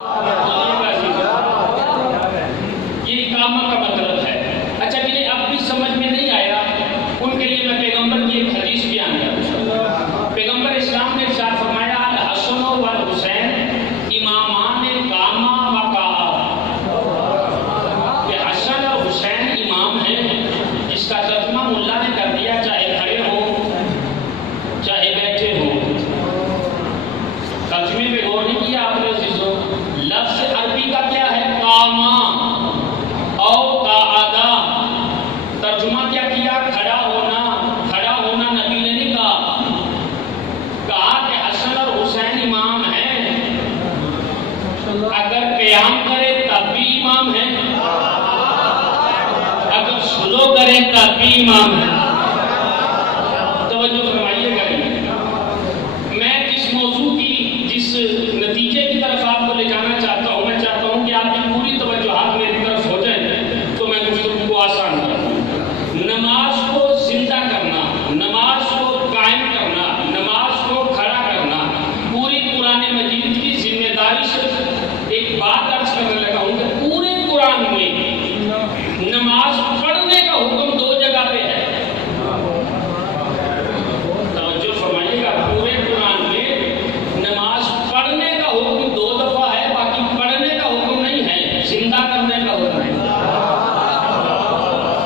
ये इकामा का मतलब है। अच्छा, जिन्हें अब भी समझ में नहीं आया उनके लिए मैं पैगंबर की एक हदीस बयान करूंगा। पैगंबर इस्लाम ने इरशाद फरमाया, अल हसन वल हुसैन इमामान कामा व काआ। ये हसन और हुसैन इमाम हैं, इसका तर्जुमा मुल्ला ने कर दिया, चाहे खड़े हो चाहे बैठे हो। तर्जुमे पे गौर नहीं किया आपने अजीजों। लफ्ज़ अरबी का क्या है? कामा और काआदा। तर्जुमा क्या किया? खड़ा होना। खड़ा होना नबी ने नहीं कहा कि हसन और हुसैन इमाम हैं, अगर क़याम करे तब भी इमाम है, अगर स्लो करे तब भी इमाम है। तवज्जो फरमाइएगा। मैं जिस मौजू की जिस नतीजे की तरफ आपको ले जाना चाहता हूँ, मैं चाहता हूँ कि आपकी पूरी तवज्जुहात मेरी तरफ हो जाए तो मैं गुफ्तगू को आसान कर दूँ। नमाज को जिंदा करना, नमाज को कायम करना, नमाज को खड़ा करना पूरी कुरान मजीद की जिम्मेदारी से। एक बात अर्ज करने लगा हूँ कि पूरे कुरान में नमाज पढ़ने का हुक्म दो जगह पे है। तवज्जो फरमाइएगा, पूरे कुरान में नमाज पढ़ने का हुक्म दो दफा है, बाकी पढ़ने का हुक्म नहीं है, जिंदा करने का हुक्म है।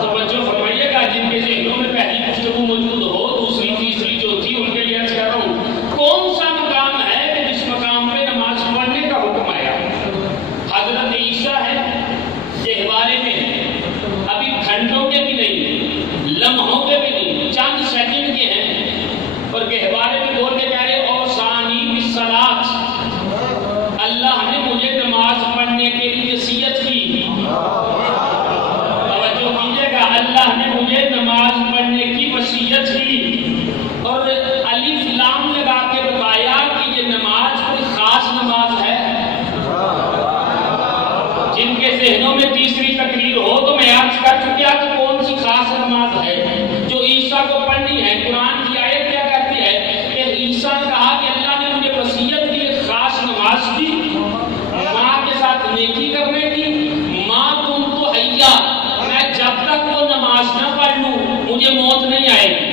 तवज्जो फरमाइएगा, जिनके ज़हनों में पहली गुफ्तगू मौजूद हो, दूसरी तीसरी चौथी, उनके लिए अर्ज कर रहा हूँ, कौन सा मकाम है कि जिस मकाम पे नमाज पढ़ने का हुक्म आया? हजरत ईसा है, गहवारे में है, अभी घंटों के भी नहीं, लम्हों के भी नहीं, चंद सेकंड के हैं, और गहवारे में बोल के कह रहे औसानी बिस्सलात, अल्लाह ने मुझे नमाज पढ़ने के लिए वसीयत की। तवज्जो कीजिएगा, अल्लाह ने मुझे नमाज पढ़ने की वसीयत की, और अलिफ लाम लगा के बताया कि ये नमाज कोई खास नमाज है। जिनके ज़हनों में तीसरी तकरीर हो तो मैं अर्ज कर चुका कि कौन सी खास नमाज है जो ईसा को पढ़नी है। कुरान की आयत क्या कहती है कि ईसा ने कहा कि अल्लाह ने मुझे वसीयत की एक खास नमाज दी, माँ के साथ नेकी करने की। माँ तुम तो हैया, मैं जब तक वो नमाज ना पढ़ लूं मुझे मौत नहीं आएगी।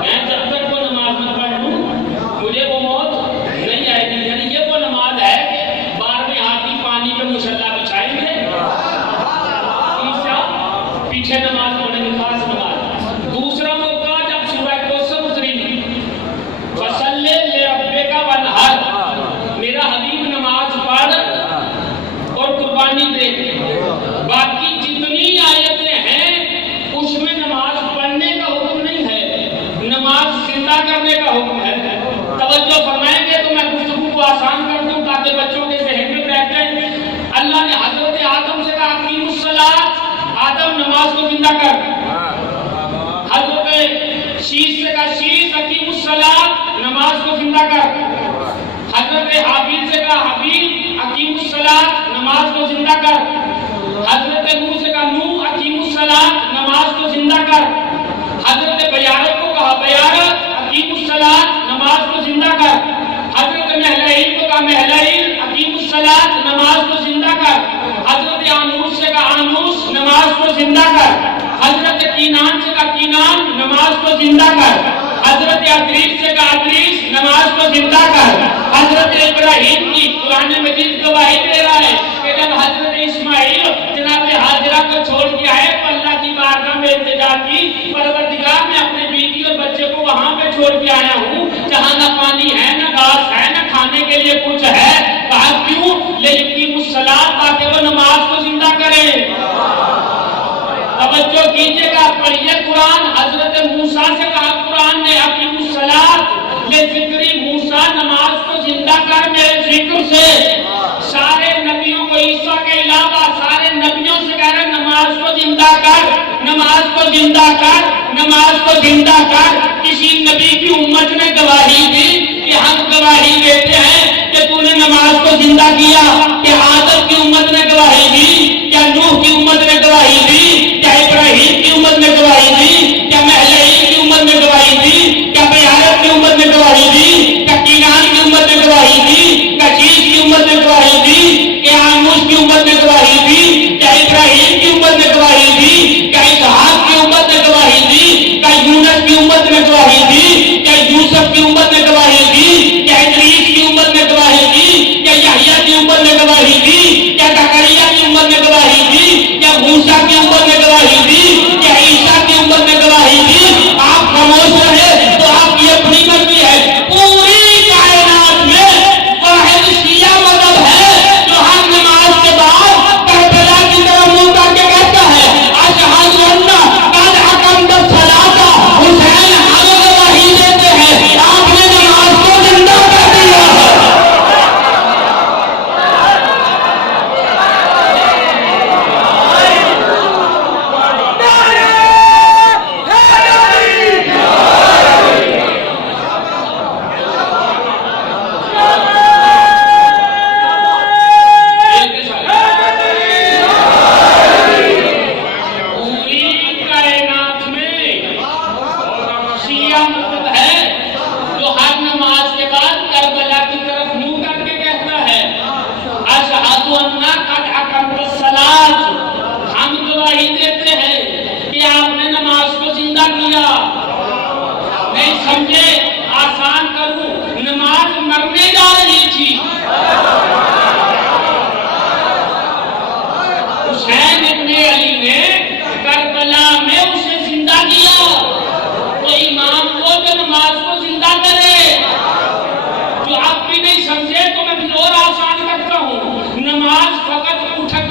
मैं जब तक वो नमाज ना पढ़ लूं मुझे वो मौत नहीं आएगी। यानी ये वो नमाज है कि 12वें हाथी पानी पे मुसल्ला बिछाएंगे, ईसा पीछे नमाज पढ़ेंगे, खास नमाज। दूसरा मौका जब सूरह कौसर उतरी, फसल्ले लिरब्बिका वनहर, मेरा हबीब नमाज पढ़ और कुर्बानी दे। बाकी जितनी आयतें हैं उसमें नमाज पढ़ने का हुक्म नहीं है, नमाज जिंदा करने का हुक्म है। तवज्जो फरमाएंगे तो मैं गुफ्तगू को आसान कर दूं ताकि बच्चों के ज़हन में बैठ जाए। अल्लाह ने हजरत आदम से कहा अकीमुस्सलात, आदम नमाज को जिंदा कर। हजरत शीश से कहा शीश अकीमुस्सलात, नमाज को जिंदा कर। हजरत हाबील से कहा हाबील अकीमुस्सलात, नमाज को जिंदा कर। हजरत नूह से कहा नूह अकीमुस्सलात, नमाज को जिंदा कर। हजरत बयारत को कहा बयारत अकीमुस्सलात, नमाज को जिंदा कर। हजरत महलईल को कहा महलईल अकीमुस्सलात, नमाज को जिंदा कर। हजरत आनूस से कहा आनूस, नमाज को जिंदा कर। हजरत कीनान से कहा कीनान, नमाज को जिंदा कर। हजरत अदरीस से कहा अदरीस, नमाज को जिंदा कर। हजरत इब्राहिम की कुरान मजीद गवाही दे रहा है कि जब हजरत इस्माइल जनाब हाजिरा को छोड़ के आए तो अल्लाह की बारगाह में इल्तिजा की, परवरदिगार मैं अपने बीवी और बच्चे को वहां पे छोड़ के आया हूँ जहाँ ना पानी है, ना घास है, ना खाने के लिए कुछ है। कहा क्यों? लेकिमुस्सलात, ताकि वो नमाज को जिंदा करे। तवज्जो कीजिएगा, पढ़िए कुरान। हजरत मूसा से कहा कुरान ने अकीमुस्सलात लिज़िक्री, मूसा नमाज को जिंदा कर मेरे जिक्र से। सारे नबियों को, ईसा के अलावा सारे नबियों से कह रहे नमाज को जिंदा कर, नमाज को जिंदा कर, नमाज को जिंदा कर। किसी नबी की उम्मत ने गवाही दी कि हम गवाही देते हैं कि तूने नमाज को जिंदा किया? क्या आदम की उम्मत ने गवाही दी? क्या नूह की उम्मत ने गवाही दी? क्या इब्राहिम की उम्मत ने गवाही दी? क्या महलईल की उम्मत ने गवाही दी? क्या बयारत की उम्मत ने गवाही दी? क्या कीनान की उम्मत ने गवाही दी?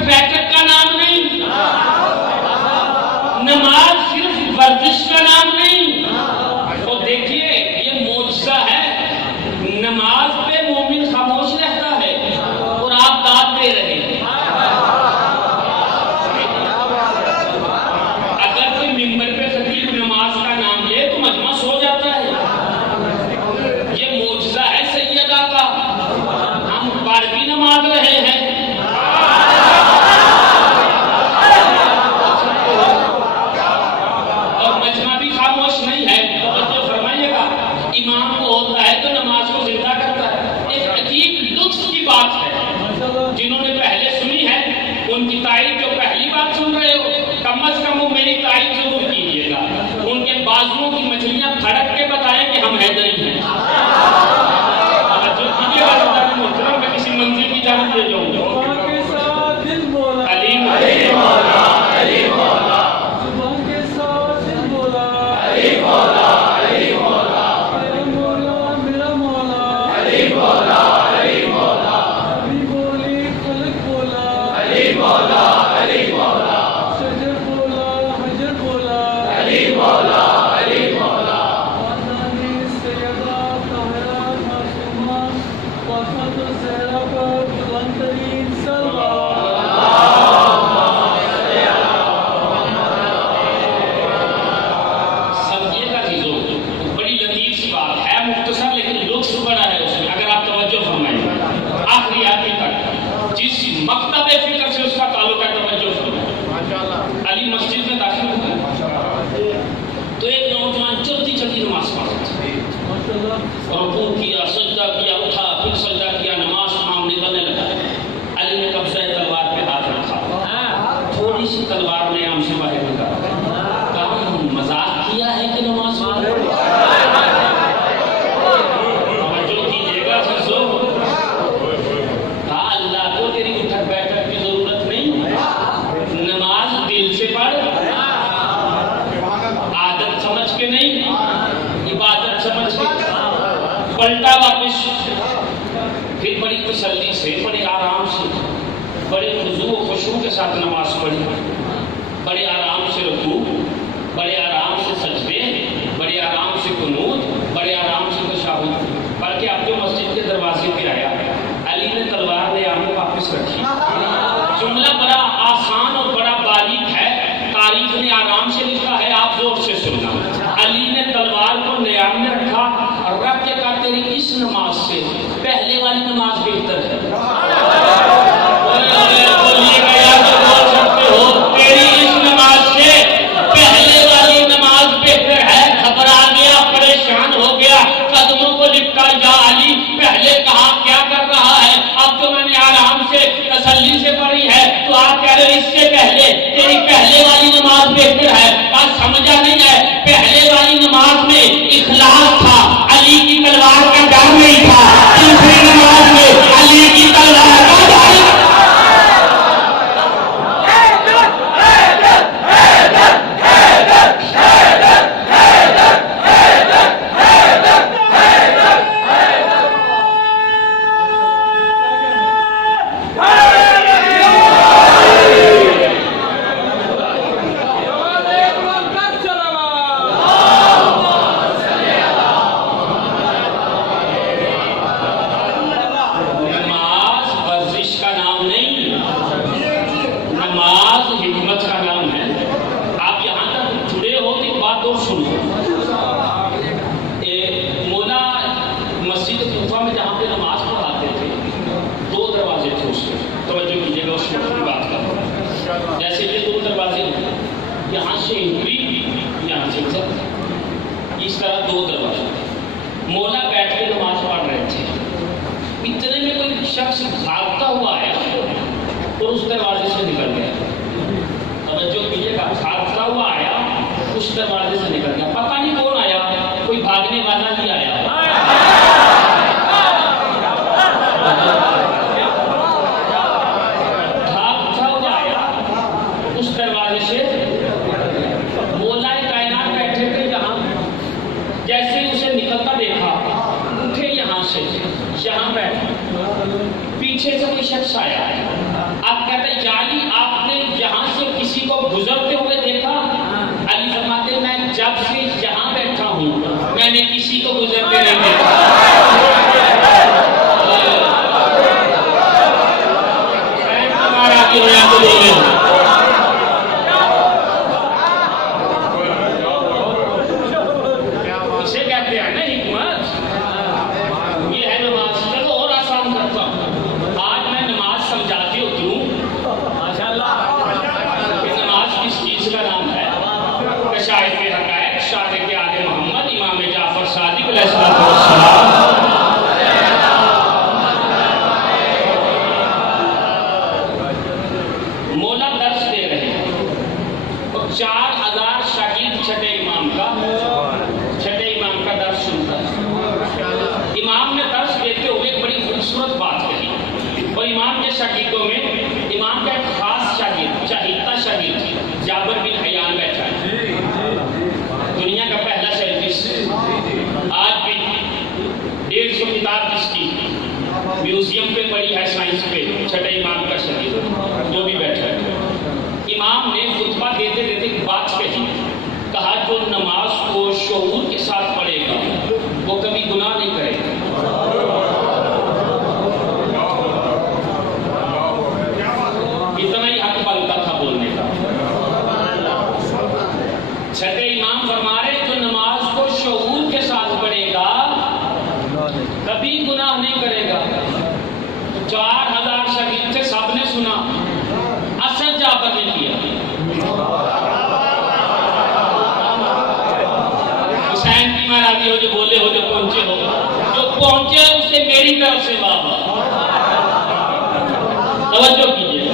बैठक का नाम नहीं, नमाज सिर्फ वर्जिश का नाम नहीं। तो देखिए ये मोजज़ा है, नमाज पे मोमिन खामोश रहता है और आप दाद दे रहे हैं। अगर कोई मिंबर पे खतीब नमाज का नाम ले तो मजमा सो जाता है। ये मोजज़ा है सैयदा का, हम पढ़ भी नमाज रहे हैं। और मजमा भी खामोश नहीं है। तो फरमाइएगा, इमाम को होता है तो नमाज को जिंदा करता है। एक अजीब लुत्फ की बात है। जिन्होंने पहले सुनी है उनकी तारीफ, जो पहली बात सुन रहे हो कम से कम वो मेरी तारीफ जरूर कीजिएगा। उनके बाजुओं की मछलियां फड़क के बताएं कि हम हैदरी हैं। जो कीजिएगा मोहतरम, मैं किसी मंजिल की जानब ले जाऊंगा। अली मौला, अली मौला, सुबह के साथ दिल बोला, अली मौला, अली मौला, मेरा मौला, मेरा मौला, अली मौला, अली मौला, अभी बोली खलक बोला, अली मौला, अली मौला, शजर बोला, हजर बोला, अली मौला, अली मौला, वादानी सैयदा ताहिरा मासूमा वफ़ात ज़हरा का बुलंदतरीन सलवात। मकतबे फिक्र से उसका ताल्लुक है, तवज्जो फरमाएं। अली मस्जिद में दाखिल हुए तो एक नौजवान चलती चलती नमाज पढ़ा, रुकू किया, सजदा किया, उठा, फिर सजदा किया, नमाज तमाम निकलने लगा। अली ने कब्ज़े तलवार पे हाथ रखा, थोड़ी सी तलवार ने आम से बाहर निकाला, कहा मजाक किया है कि नमाज जो कीजिएगा अल्लाह को तेरी उठक बैठक की जरूरत नहीं, नमाज दिल से पढ़, आदत समझ के नहीं, इबादत समझ के। पलटा वापस, फिर बड़ी तसल्ली से, बड़े आराम से, बड़े खुशू व खुशू के साथ नमाज पढ़ी, बड़े आराम से रुकू, बड़े आराम से सजदे, बड़े आराम से कुनूत, बड़े आराम से तशहुद। बल्कि अब जो मस्जिद के दरवाजे पे आया, अली ने तलवार ले आके वापस रखी। जुमला बड़ा आसान और बड़ा बारीक है, तारीख ने आराम से लिखा है, आप जोर से सुनना। अली ने तलवार को नियाम में रखा और रख के कहा तेरी इस नमाज से पहले वाली नमाज बेहतर है। बोलिएगा यार तो बोल सकते हो, तेरी इस नमाज से पहले वाली नमाज बेहतर है। घबरा गया, परेशान हो गया, कदमों को लिपटा, या अली पहले कहा क्या कर रहा है, अब तो मैंने आराम से तसल्ली से पढ़ी है, तो आप कह रहे इससे पहले तेरी पहले वाली नमाज बेहतर है। बात समझा नहीं है, पहले वाली नमाज में इखलास था, अली की तलवार का डर नहीं था। दूसरी नमाज में अली की तलवार का जैसे ये दो दरवाजे, यहाँ से एंट्री, यहाँ से एग्जिट, इस तरह दो दरवाजे। मौला बैठ के नमाज पढ़ रहे थे, इतने में कोई शख्स भागता हुआ आया और उस दरवाजे से निकल गया। तवज्जो कीजिएगा, भागता हुआ आया, उस दरवाजे से निकल गया। पता नहीं कौन आया, कोई भागने वाला ही आया। पीछे से कोई शख्स आया है, अब कहते यानी आपने यहाँ से किसी को गुजरते हुए देखा? अली फरमाते मैं जब से यहाँ बैठा हूँ मैंने किसी को गुजरते नहीं देखा। इसे कहते हैं ना हिकमत, ये है नमाज। चलो और आसान करता हूँ, आज मैं नमाज समझाती होती हूँ माशाअल्लाह। नमाज किस चीज का नाम है? कशाइफ हक़ाइक़ सादिक़ आले मोहम्मद इमाम जाफर सादिक़ अलैहिस्सलाम मौला दर्स दे रहे हैं, 4000 शागिर्द छठे इमाम का दर्स सुनता है। इमाम ने दर्स देते हुए एक बड़ी खूबसूरत बात कही, और इमाम के शागिर्दों में इमाम का एक खास शागिर्द, चाहिता शागिर्द जाबिर बिन हयान बैठा है, दुनिया का पहला साइंटिस्ट। आज भी 150 किताब जिसकी म्यूजियम पे पड़ी है साइंस पे, छठे इमाम का शागिर्द जो भी बैठा है। इमाम ने खुतबा देते देते एक बात कही, कहा जो नमाज को शऊर के साथ पढ़ेगा वो कभी गुनाह नहीं करेगा। इतना ही हक बनता था बोलने का। छठे इमाम फरमा रहे जो नमाज को शऊर के साथ पढ़ेगा कभी गुनाह नहीं करेगा। 4000 शागिर्द थे, सबने सुना, असर जाबर ने किया। हुसैन की महाराजी हो, जो बोले हो, जो पहुंचे उससे मेरी तरफ से बाबा तवज्जो कीजिए।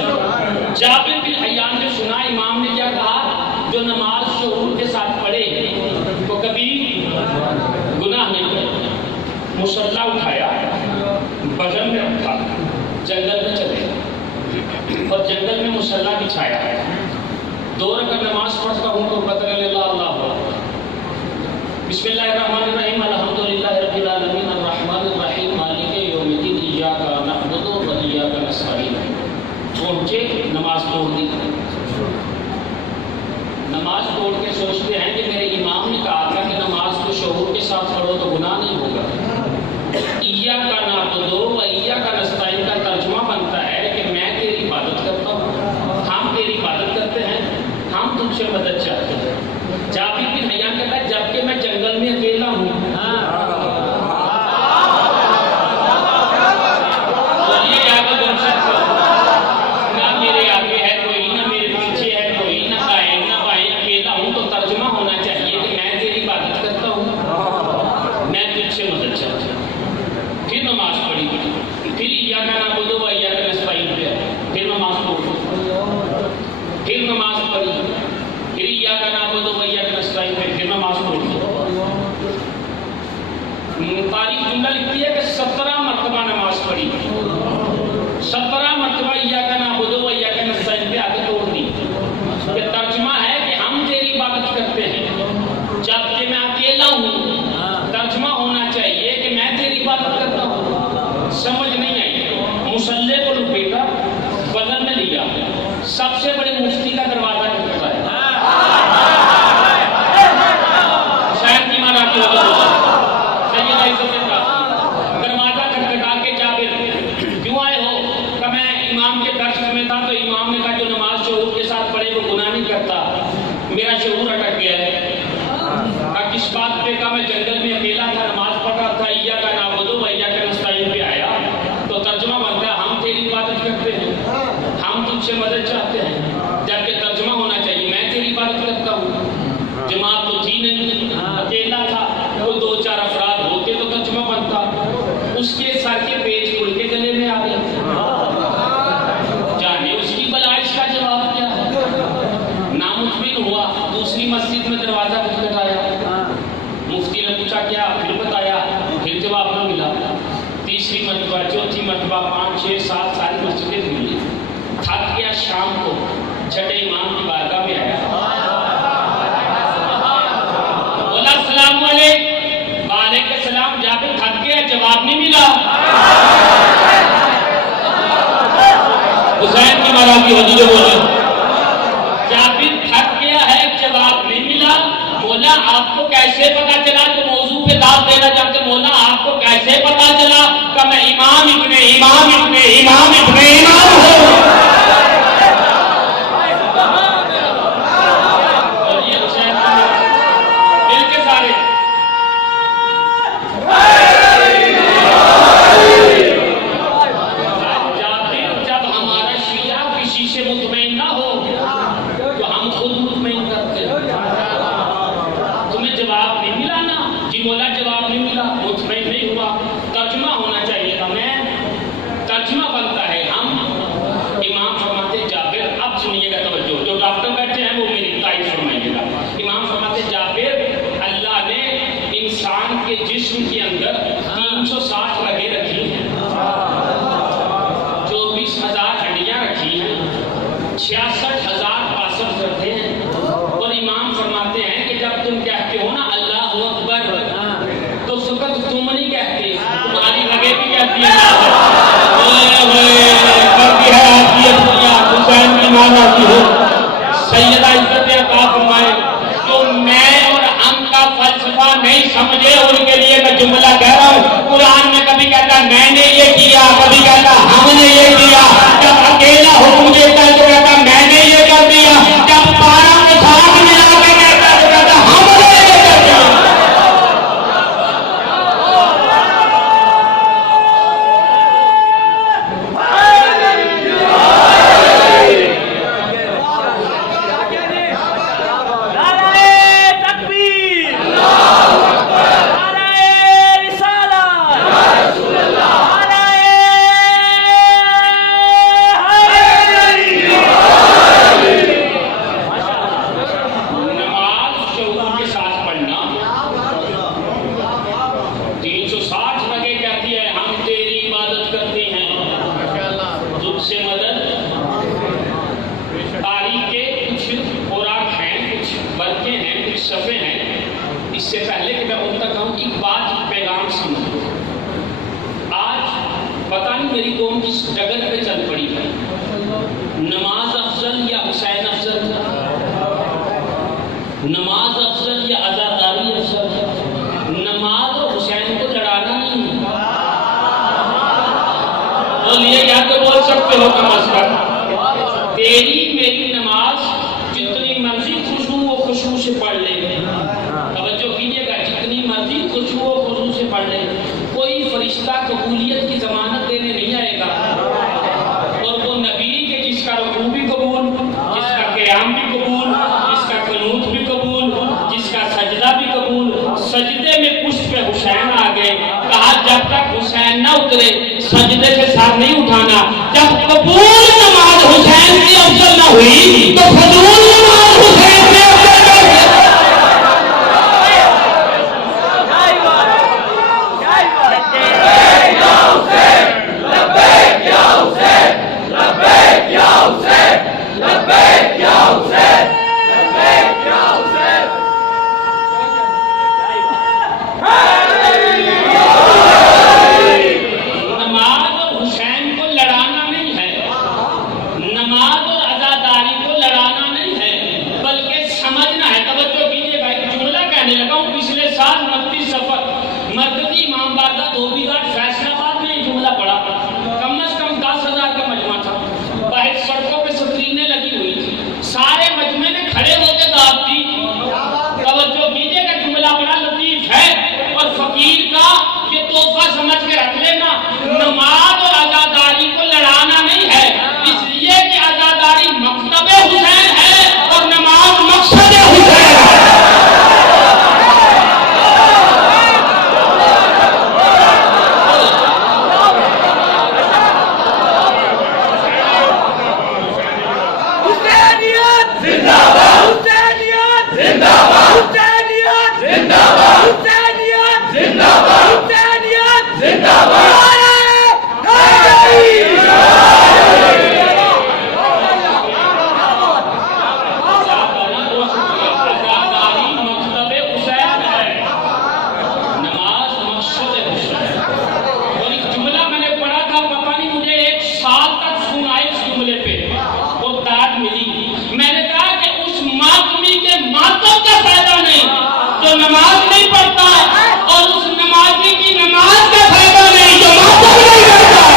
जाबिर बिन हयान ने सुना इमाम ने क्या कहा, जो नमाज शऊर के साथ पढ़े तो कभी गुनाह नहीं करे। मुसल्ला उठाया, बगल में रखा, जंगल में चले और जंगल में मुसल्ला बिछाया है। 2 रकात नमाज पढ़ता हूँ तो बदर अल्लाह बिस्मिल्लाहिर्रहमानिर्रहीम अल्हम्दुलिल्लाहि रब्बिल आलमीन अर्रहमानिर्रहीम मालिकि यौमिद्दीन इय्याका नअबुदु व इय्याका नस्तईन। पहुंचे, नमाज तोड़ दी। नमाज तोड़ के सोचते हैं कि मेरे इमाम ने कहा था कि नमाज को शऊर के साथ पढ़ो तो गुनाह नहीं होगा। इय्याका नअबुदु व इय्याका नस्तईन का तर्जुमा बनता है कि मैं तेरी इबादत करता हूँ, हम तेरी इबादत करते हैं, हम तुझसे मदद चाहते हैं। जाबिर बिन हयान कहता है जबकि मैं जंगल में अकेला हूँ, ना मेरे आगे है कोई, ना मेरे पीछे है कोई, ना दाएं ना बाएं, अकेला हूँ, तो तर्जुमा होना चाहिए कि मैं तेरी इबादत करता हूँ, मैं तुझसे मदद चाहता हूँ। फिर नमाज पढ़ी, फिर इय्याका नअबुदु व इय्याका नस्तईन पे, फिर नमाज पढ़ी, फिर नमाज पढ़ी, फिर इय्याका नअबुदु व इय्याका नस्तईन पे, फिर नमाज पढ़ी। तारीख जुमला लिखती है कि 17 मरतबा नमाज पढ़ी, 17 मरतबा इय्याका नअबुदु व इय्याका नस्तईन पे आके तोड़ दी। ये तर्जुमा है कि हम तेरी इबादत करते हैं जबकि मैं अकेला हूँ, तर्जुमा होना चाहिए कि मैं तेरी इबादत करता हूँ। समझ नहीं आई, मुसल्ले को लुपेटा, बगल में लिया, सबसे बड़े मुफ्ती का दरवाजा खटखटाया। शायद की मारा की दरवाजा खटखटा के जाबिर क्यों आए हो? कि मैं इमाम के दर्श में था तो इमाम ने कहा जो नमाज शऊर के साथ पढ़े वो गुनाह नहीं करता, मेरा शऊर अटक गया है। किस बात पे? का मैं जंगल में अकेला था, नमाज पढ़ रहा था, इय्याका नअबुदु व इय्याका नस्तईन पे आया तो तर्जुमा बनता है हम तेरी इबादत करते हैं, हम तुझसे मदद चाहते हैं, जबकि तर्जुमा होना चाहिए मैं तेरी इबादत करता हूँ। जमात तो थी नहीं, अकेला था, कोई 2-4 अफराद होते तो तर्जुमा बनता। उसके सर के पेच खुल के गले में आ गया, जाने उसकी बलाइश का जवाब क्या है। नामुतमिन हुआ, दूसरी मस्जिद में दरवाजा खटखटाया, मुफ्ती ने पूछा क्या, फिर बताया, फिर जवाब न मिला। तीसरी मरतबा, चौथी मरतबा, 5, 6, 7 सारी मस्जिदें घूमी। थक गया, शाम को छठे इमाम की बारगाह में आया, बोला अस्सलाम वालेकुम। वालेकुम सलाम। जाबिर थक गया, जवाब नहीं मिला। हुसैन की मारा की होती जो बोले जाबिर थक गया है, जवाब नहीं मिला। मौला आपको कैसे पता चला? तो मौजू पे दाव देना चाहते। मौला आपको कैसे पता चला कि मैं इमाम इब्ने इमाम इब्ने इमाम इब्ने इमाम हूँ? और ये हुसैन मिल के सारे जाबिर, जब हमारा शिया किसी से मुतमईन ना हो तो हम खुद मुतमईन करते हैं। तुम्हें जवाब नहीं मिला ना? जी मौला जवाब नहीं मिला, मुतमईन नहीं हुआ। तर्जुमा होना चाहिए था। मैं तर्जुमा बनता है। हम इमाम फरमाते जाबिर, अब सुनिएगा तवज्जो, जो डॉक्टर बैठे हैं वो मेरी तारीफ फरमाइएगा। इमाम फरमाते जाबिर, अल्लाह ने इंसान के जिस्म के अंदर 360 रगें रखी हैं, 24,000 हड्डियां रखी हैं, 66,000 पासर करते हैं। और इमाम फरमाते हैं कि जब तुम कहते हो ना अल्लाह अकबर, तो फकत तुम नहीं कहते, तुम्हारी रगें भी कहती है। करती है आपकी दुनिया हुसैन की माना की हो। सैयदा इज्जत अता फरमाए, जो मैं और हम का फलसफा नहीं समझे उनके लिए मैं जुमला कह रहा हूँ। कुरान में कभी कहता मैंने ये किया, कभी कहता हमने ये किया। जब अकेला हुक्म देता है तो कहता मैंने ये कर दिया, जब 12 के साथ मिला के कहता है तो कहता हमने ये कर दिया। सफ़े हैं। इससे पहले कि मैं उन तक कहूँ, एक बात, पैगाम समझो। आज पता नहीं मेरी कौम किस जगत पे चल पड़ी है, नमाज अफजल या हुसैन अफजल, नमाज अफजल या आजादारी अफजल। नमाज और हुसैन को लड़ाना नहीं है। बोलिए, या तो बोल सकते हो कम अज़ कम तेरी मेरी नमाज जितनी मर्जी खुशबू वो खुशबू से पढ़ ले। तवज्जो कीजिएगा, जितनी मर्जी खुशबू वो खुशबू से पढ़ ले, कोई फरिश्ता कबूलियत की जमानत देने नहीं आएगा। और वो नबी के जिसका रुकू भी कबूल, जिसका क़याम भी कबूल, जिसका क़ुनूत भी कबूल, जिसका सजदा भी कबूल। सजदे में पुष्प पे हुसैन आ गए, कहा जब तक हुसैन ना उतरे सजदे से सर नहीं उठाना। जब कबूल नमाज हुसैन की अफजल ना हुई तो फजूल नमाज हुसैन की अफजल नमाज और हुसैन को लड़ाना नहीं है, नमाज और आजादारी को लड़ाना नहीं नमाज नहीं पढ़ता और उस नमाजी की नमाज का फायदा नहीं जो मातम नहीं करता।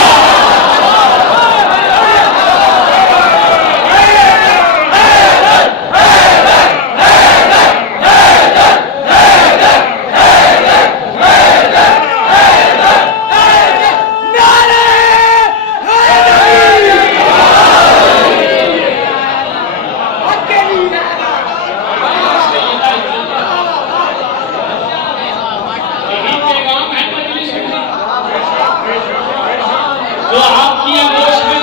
तो आपकी आगोश में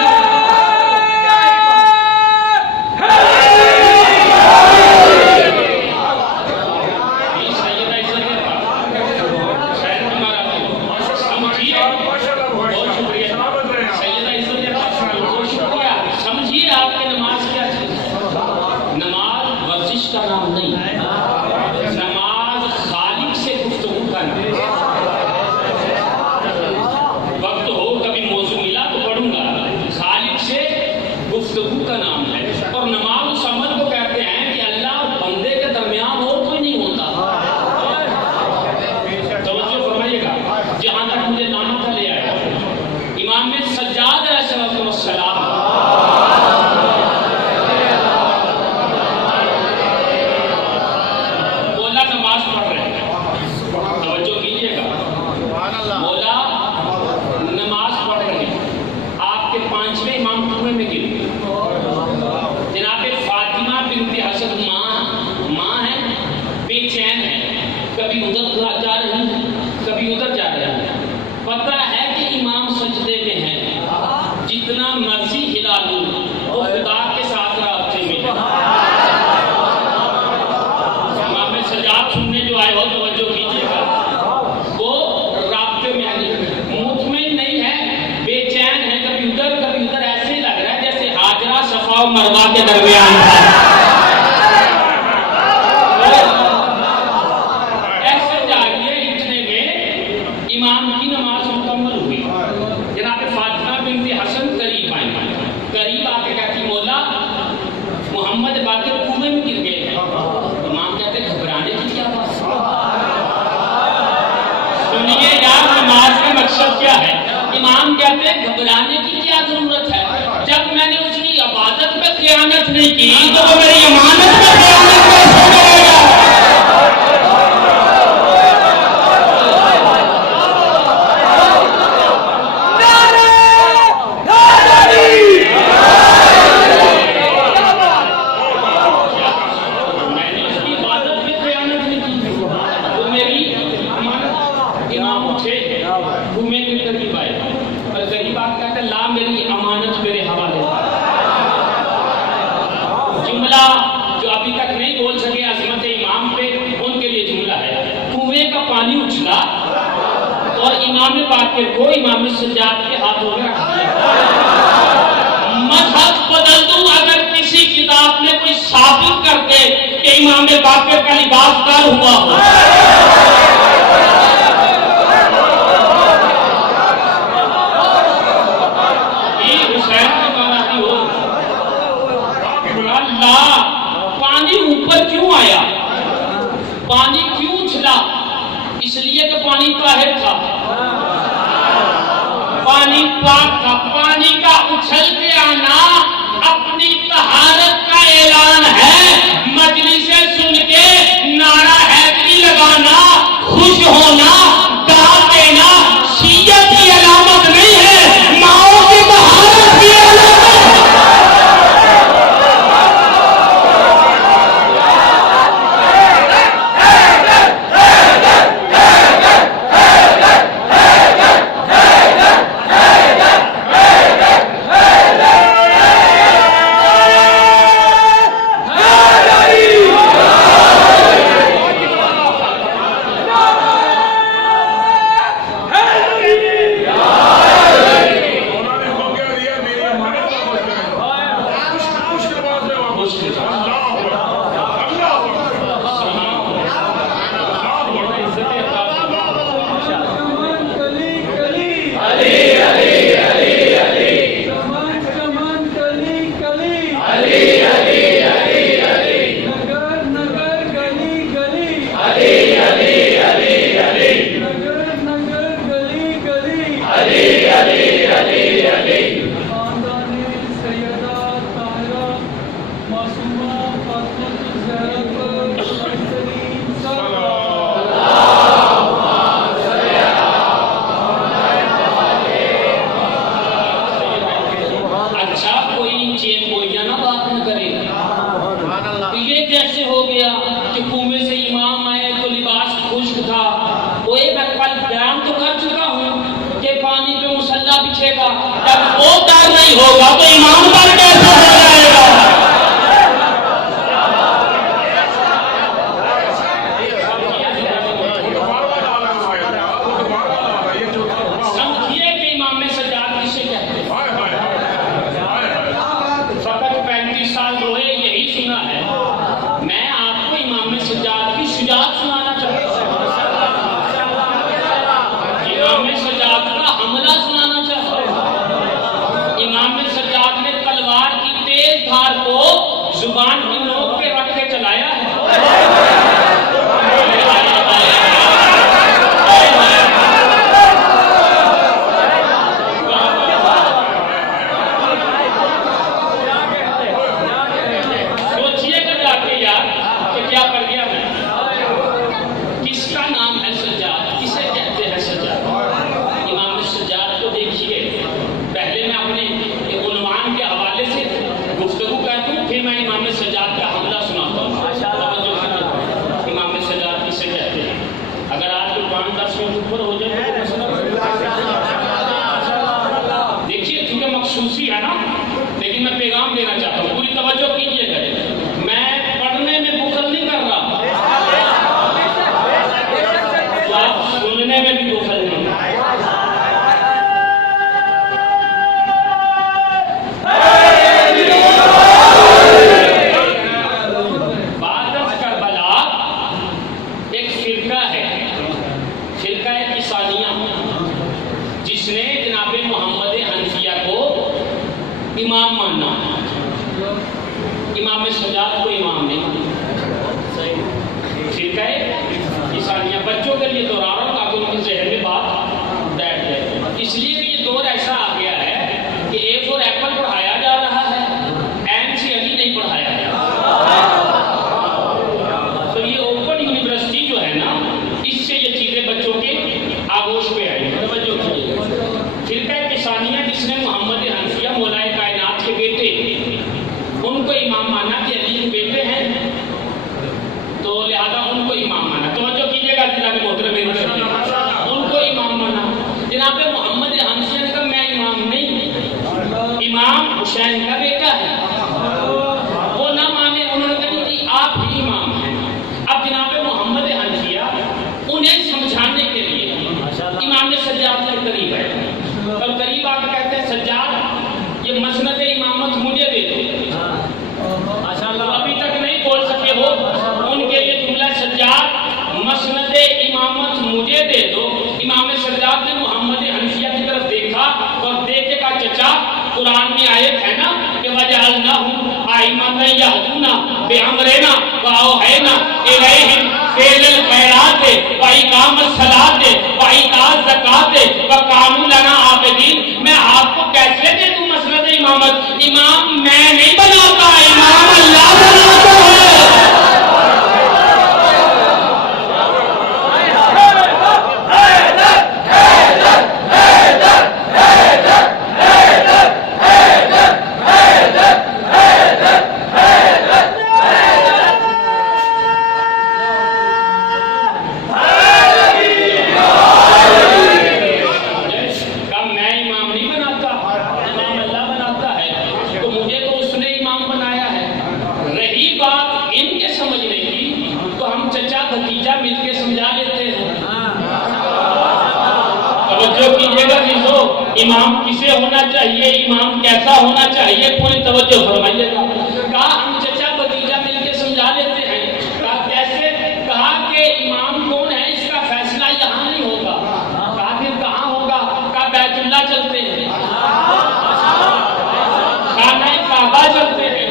समझिए आपके नमाज क्या चीज है। नमाज वर्जिश का नाम नहीं, नमाज खालिक से गुफ्तगू का नाम। वक्त हो कभी मौजू मिला तो पढ़ूंगा, खालिक से गुफ्तगू का नाम है। और नमाज उस अमल को कहते हैं कि अल्लाह और बंदे के दरमियान और कोई नहीं होता। तवज्जो फरमाइएगा, जहां तक मुझे नाम का ले आया इमाम सज्जाद अलैहिस्सलाम मौला नमाज पढ़ रहे हैं, तवज्जो कीजिएगा, मौला नमाज पढ़ रहे हैं, आपके पांचवें इमाम कुएं में गिर गए। जनाब फातिमा बिन्ते हसन माँ है, बेचैन है, कभी उधर जा रही है कभी उधर जा रही है। पता है कि इमाम सजदे में है, जितना मर्जी हिला लूं तो खुदा के साथ रास्ते में है। इमाम सजाद सुनने जो आए हो तवज्जो कीजिएगा, वो रास्ते में मुतमईन नहीं है, बेचैन है, कभी उधर ऐसे लग रहा है जैसे हाजरा सफा और मरवा के दरमियान है। ऐसे जागिए, इतने में इमाम की नमाज मुकम्मल हुई। जनाब फातिमा बिन्ते हसन करीब आई, करीब आके कहती मौला मोहम्मद बाकी कुएं में गिर गए। इमाम कहते घबराने की क्या बात। सुनिए यार, नमाज का मकसद क्या है। इमाम कहते घबराने की क्या जरूरत है, जब मैंने उसकी इबादत में खयानत नहीं की तो वो मेरी अमानत में खयानत कैसे करेगा। मैंने उसकी इबादत में खयानत नहीं की, वो मेरी अमानत। इमाम उठे, घूमे के करीब आए और करीब आकर कहते ला मेरी अमानत मेरे हवाले। जुमला जो अभी तक नहीं बोल सके अजमत इमाम पे, उनके लिए जुमला है। कुएं का पानी उछला और इमाम बाकिर को इमाम सज्जाद के हाथों में रख दिया। मजहब बदल दूं अगर किसी किताब में कोई साबित कर दे कि इमाम बाकिर का लिबासदार हुआ हो। पानी ऊपर क्यों आया, पानी क्यों उछला, इसलिए कि पानी ताहिर था, पानी पाक था। पानी का उछल के आना अपनी तहारत का ऐलान है। मजलिसे सुन के नारा हैदरी लगाना, खुश होना, दाद देना शीयत की अलामत नहीं है, माओ की तहारत की अलामत है। नहीं होगा तो ईमानदार कैसे हो जाएगा? समझिए कि इमाम सज्जाद किसे कहते हैं। फकत 35 साल रोए यही सुना है। मैं आपको इमाम सज्जाद की शुजाअत सुनाना चाहता हूँ, इमाम सज्जाद का हमला सुनाना चाहता हूँ। इमाम सज्जाद ने तलवार की तेज धार को जुबान की नोक पे रख के चलाया है। सोचिएगा जाके यार कि क्या कर गया मैं। किसका नाम है सज्जाद, किसे कहते हैं सज्जाद? इमाम सज्जाद को देखिए। पहले मैं अपने उन्वान के हवाले से गुफ्तगू करता हूँ, फिर मैं इमाम सज्जाद का हमला सुनाता हूँ। इमाम सज्जाद किसे कहते हैं? अगर आज तो 5-10 मिनट ऊपर हो जाए तो देखिए, क्योंकि मखसूसी है ना, लेकिन मैं पैगाम देना चाहता हूँ, पूरी तवज्जो कीजिएगा। मैं पढ़ने में बुखल नहीं कर रहा, तो आप सुनने में भी बुखल नहीं। बादश करबला एक फिरका है, फिरका है किसानिया, जिसने जनाबे मोहम्मद हनफिया को इमाम माना, इमाम सज्जाद को इमाम नहीं माना। फिरका है किसानिया बच्चों के लिए दोहरा रहा हूं ताकि उनके जहन में बात बैठ जाए। इसलिए कि ये दौर ऐसा आ गया है कि ए फॉर एप्पल पढ़ाया जा रहा है, एन से अली नहीं पढ़ाया जा रहा। तो ये ओपन यूनिवर्सिटी जो है ना, इससे ये चीजें बच्चों के आगोश पे आई। तवज्जो कीजिएगा। फिरका किसानिया जिसने मोहम्मद हनफिया मौलाए कायनात के बेटे, उनको इमाम माना कि अली के बेटे हैं, तो लिहाजा उनको इमाम माना। तवज्जो कीजिएगा जनाब मोहतरम, उनको इमाम माना। जनाब मोहम्मद हनफिया ने कहा मैं इमाम नहीं, इमाम हुसैन का बेटा है। वो ना माने, उन्होंने कहा कि आप ही इमाम हैं। अब जनाब मोहम्मद हनफिया उन्हें समझाने के लिए इमाम सज्जाद के करीब है, और करीब आकर कहते हैं सज्जाद ये मसनद इमामत मुझे दे दो। तो अभी तक नहीं बोल सके हो, उनके लिए जुमला सज्जाद मसनद इमामत मुझे दे दो। इमाम सज्जाद ने मोहम्मद हनफिया की तरफ देखा और देख के कहा चचा, कुरान में आयत है ना कि वजअलनाहुम आइम्मतन यहदूना बिअमरिना व औहैना इलैहिम फिअल खैरात व इकामत सलात व इताअत ज़कात व कानू लना आबिदीन। मैं आपको कैसे दे दूं मसनद इमामत? इमाम मैं नहीं बनाता, इमाम अल्लाह बनाता है। इमाम किसे होना चाहिए, इमाम कैसा होना चाहिए, पूरी तवज्जो फरमाइएगा। कहा हम चचा भतीजा मिलकर समझा लेते हैं। कहा कैसे? कहा कि इमाम कौन है इसका फैसला यहाँ नहीं होगा। कहा फिर कहाँ होगा? कहा बैतुल्लाह चलते हैं, खाना काबा चलते हैं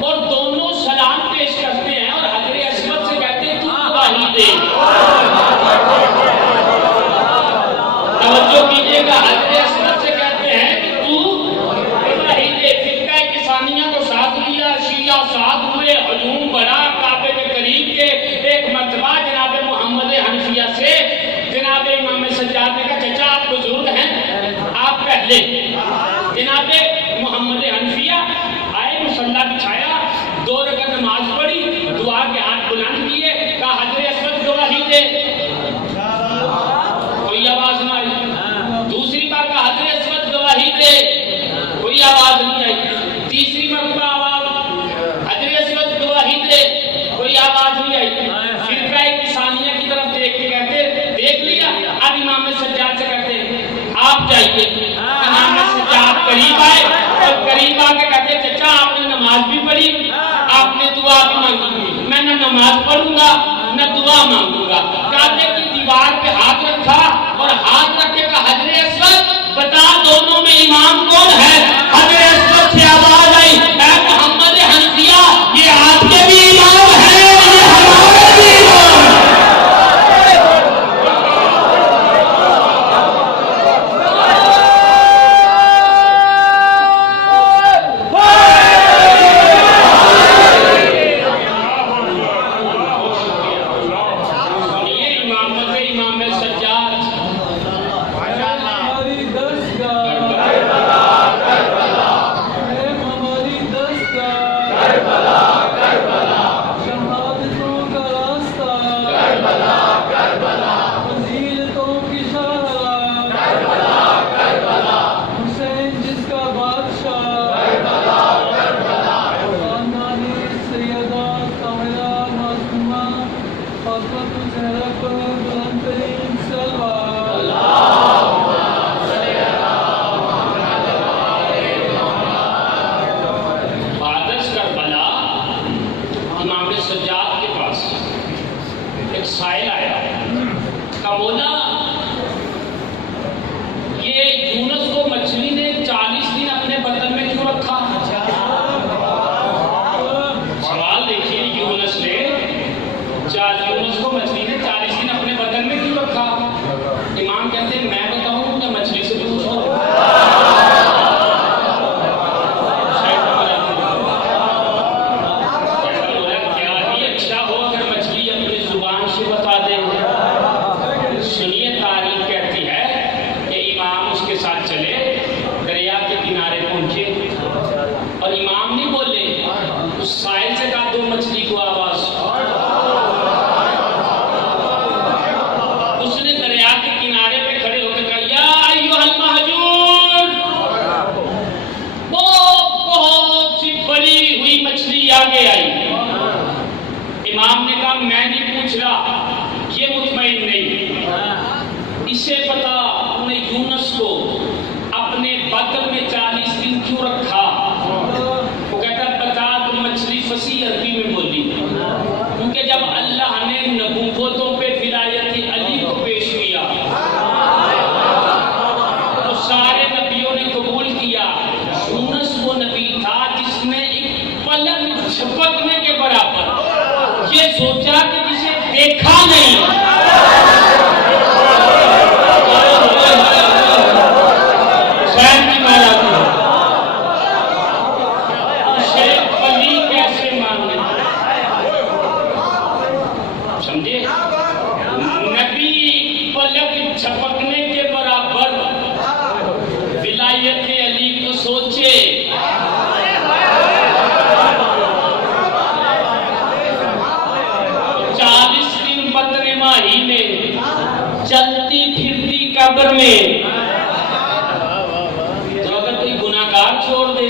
और दोनों सलाम पेश करते हैं और हजरे अस्वद से कहते हैं तू गवाही दे। तवज्जो कीजिएगा, हजरे अस्वद से कहते हैं कि तू गवाही दे। फिरका किसानिया को साथ लिया, शिया साथ हुए, हजूम बढ़ा काबे के करीब के। एक मरतबा जनाब मोहम्मद हनफिया से जनाब इमाम सज्जाद ने कहा चचा आप बुजुर्ग हैं, आप पहले। जनाब मोहम्मद हनफिया आए, मुसल्ला बिछाया, 2 रकात नमाज पढ़ी, दुआ के हाथ बुलंद किए, कहा हजरे अस्वद गवाही दे। कोई आवाज ना आई। दूसरी बार कहा हजरे अस्वद गवाही दे, कोई नमाज पढ़ूंगा न दुआ मांगूंगा। काबे की दीवार पे हाथ रखा और हाथ रख के कहा हजरे अस्वद बता दोनों में इमाम कौन है। हजरे अस्वद से आवाज आई ऐ मोहम्मद हनफिया ये आपके भी इमाम है ये हमारे भी इमाम है। साइल आया का बोला ये यूनुस को मछली ने 40 दिन अपने बर्तन में क्यों रखा। सवाल देखिए यूनुस को मछली ने 40 दिन अपने बर्तन में क्यों रखा। इमाम कहते हैं मैं बताऊं या मछली से पूछो। आगे आई। इमाम ने कहा मैं नहीं पूछ रहा ये मुतमईन नहीं, इसे पता उन्हें यूनुस को अपने बर्तन में 40 दिन क्यों रखा। वो कहता बता तो मछली फसी अरबी में बोली क्योंकि जब अल्लाह ने नबूवतों पे विलायत अली को पेश किया तो सारे नबियों ने कबूल किया। यूनुस वो नबी था जिसने पलक झपकने के बराबर ये सोचा कि जिसे देखा नहीं। उसे बली कैसे मांगे समझे। नबी पलक झपकने के बराबर विलायत अली को सोचे। चलती फिरती कब्र में तो अगर कोई गुनाहगार छोड़ दे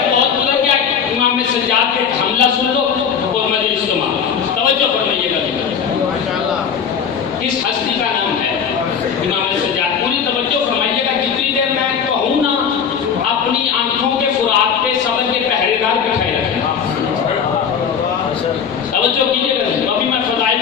बहुत बुरा क्या। इमाम में सज्जाद के हमला सुन लो और मजलिस सुनो। तवज्जो फरमाइएगा इस हस्ती का नाम है इमाम में सज्जाद। पूरी तवज्जो फरमाइएगा। जितनी देर मैं कहूँ ना अपनी आंखों के फुरात पे सबर के पहरेदार बिठाए रखें। तवज्जो कीजिएगा। अभी मैं फजाइल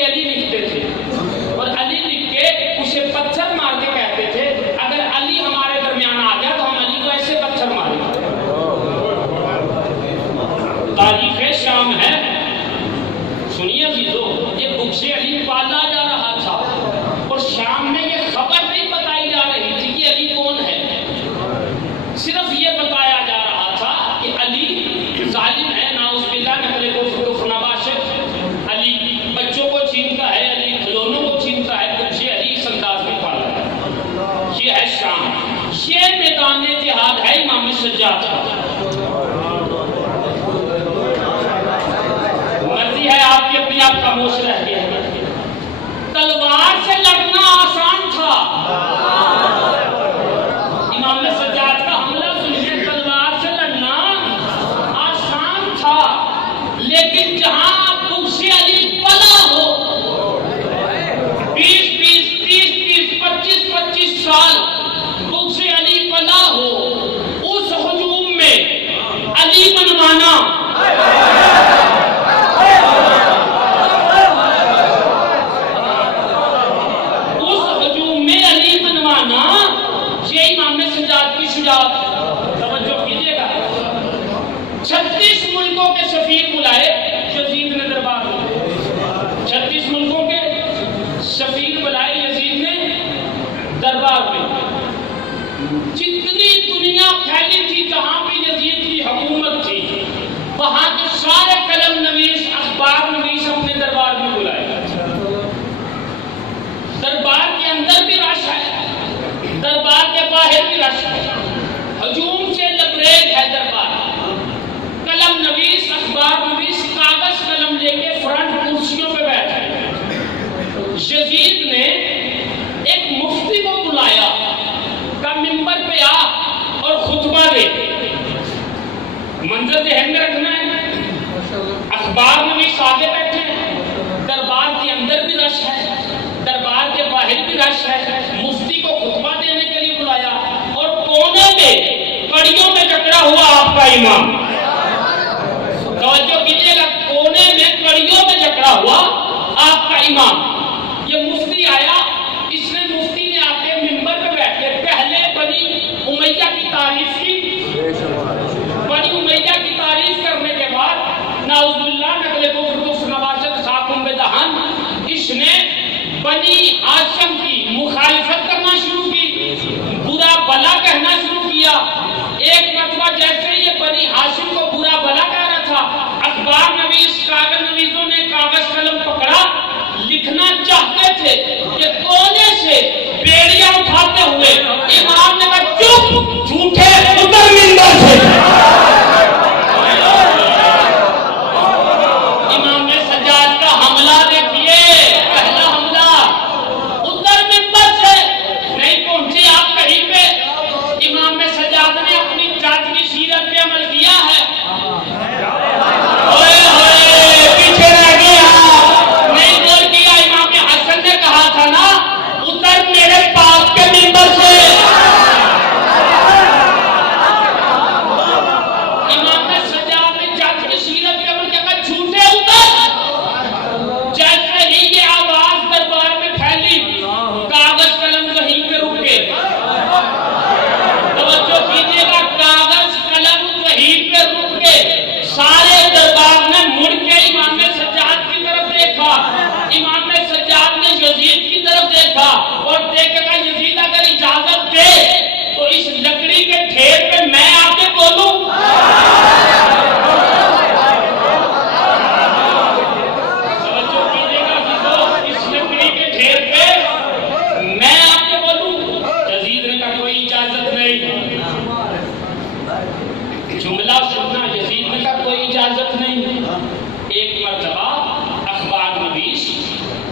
पे अली लिखते थे और अली लिख के उसे पत्थर मार के कहते थे अगर अली हमारे दरमियान आ गया तो हम अली को ऐसे पत्थर मारेंगे। तारीख शाम है, सुनिए अजीजों, ये बुक्से अली पाला जा रहा था और शाम में ये खबर नहीं बताई जा रही थी कि अली कौन है, सिर्फ ये बताया जा रहा था कि अली जालिम है, नाउज़ुबिल्लाह, नकले को फनाबाशिर, अली बच्चों को छीनता है, अली खिलौनों को छीनता है, बुक्से अली इस अंदाज में पाला है। ये है शाम, ये मैदान जिहाद है इमाम सज्जाद का। है आपके अपने आप खामोश रह गया। तलवार से लड़ना आसान था, इमाम सज्जाद का हमला सुनिए, तलवार से लड़ना आसान था, लेकिन जहां बुक्से अली पला हो 20-20, 30-30, 25-25 साल बुक्से अली पला हो, उस हुजूम में अली मनवाना की शुजाअत। तवज्जो कीजिएगा, 36 मुल्कों के सफीर बुलाए यजीद ने दरबार में, 36 मुल्कों के सफीर बुलाए यजीद ने दरबार में। जितनी दुनिया फैली थी, जहां भी यजीद की हुकूमत थी, वहां के सारे कलम नवीस, अखबार नवीस अपने दरबार में बुलाए। दरबार के अंदर भी रश है, दरबार के बाहर भी रश है, हजूम से लबरेज है दरबार। कलम नवीस, अखबार नवीस, कागज कलम लेके फ्रंट कुर्सियों पे बैठे। यजीद ने एक मुफ्ती को बुलाया, का मिंबर पे आ और खुतबा दे। मंजर ज़हन में रखना है, अखबार नवीस आगे बैठे हैं, दरबार के अंदर भी रश है, दरबार के बाहर भी रश है। मुफ्ती को खुतबा देने के लिए बुलाया और कोने में कड़ियों में जकड़ा हुआ आपका इमाम, तवज्जो कीजिएगा, कोने में कड़ियों में जकड़ा हुआ आपका इमाम। ये मुफ्ती आया, इसने मुफ्ती ने आके मिंबर पे बैठ के पहले बनी उमैया की तारीफ की। बनी उमैया की तारीफ करने के बाद नाउज़ुबिल्लाह, नकले कुफ्र नवाशत खाकुम बेदहन, इसने बनी हाशिम की मुखालिफत करना शुरू की, बुरा भला कहना शुरू किया। एक मरतबा जैसे ये बनी हाशिम को बुरा भला कह रहा था, अखबार नवीस, कागज नवीसों ने कागज कलम पकड़ा, लिखना चाहते थे कि कोने से बेड़ियां उठाते हुए इमाम ने कहा चुप, झूठे, उतर मिंबर से। इमाम सज्जाद का हमला देखिए, पहला हमला उतर मिंबर से, नहीं पहुंचे आप कहीं पे। इमाम सज्जाद ने अपनी जात की सीरत पे अमल किया है। ओए होए, पीछे रह गए आप, नहीं बोल किया। इमाम हसन ने कहा था ना, उतर मेरे बाप के मिंबर से। इमाम सज्जाद ने जात की सीरत पे अमल किया, झूठे उतर। जैसे ही ये आवाज दरबार में फैली, कागज कलम वहीं पे रुक गए। तवज्जो कीजिएगा, कागज कलम वहीं पे रुक गए। सारे दरबार ने मुड़ के इमाम सज्जाद की तरफ देखा। इमाम सज्जाद ने यजीद की तरफ देखा और देख के कहा, यजीद अगर इजाजत दे तो इस लकड़ी के ढेर पे मैं आके बोलूं। तवज्जो कीजिएगा, इस लकड़ी के ढेर पे मैं आके बोलूं। यजीद ने कहा कोई इजाजत नहीं। जुमला सुनना, यजीद ने कहा कोई इजाजत नहीं। एक मरतबा अखबार नवीस,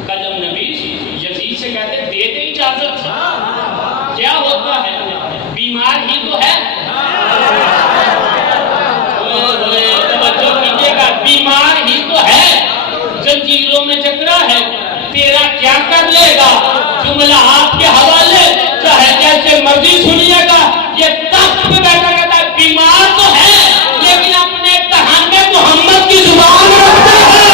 कलम नवीस यजीद से कहते दे दे इजाजत। क्या होता है, बीमार ही तो है। तवज्जो कीजिएगा, बीमार ही तो है, जंजीरों में जकड़ा है, तेरा क्या कर लेगा। जुमला आपके हवाले, चाहे जैसे मर्जी सुनिएगा। ये तख्त पे बैठा कहता है बीमार तो है, लेकिन अपने तहन में मोहम्मद की जुबान रखता है।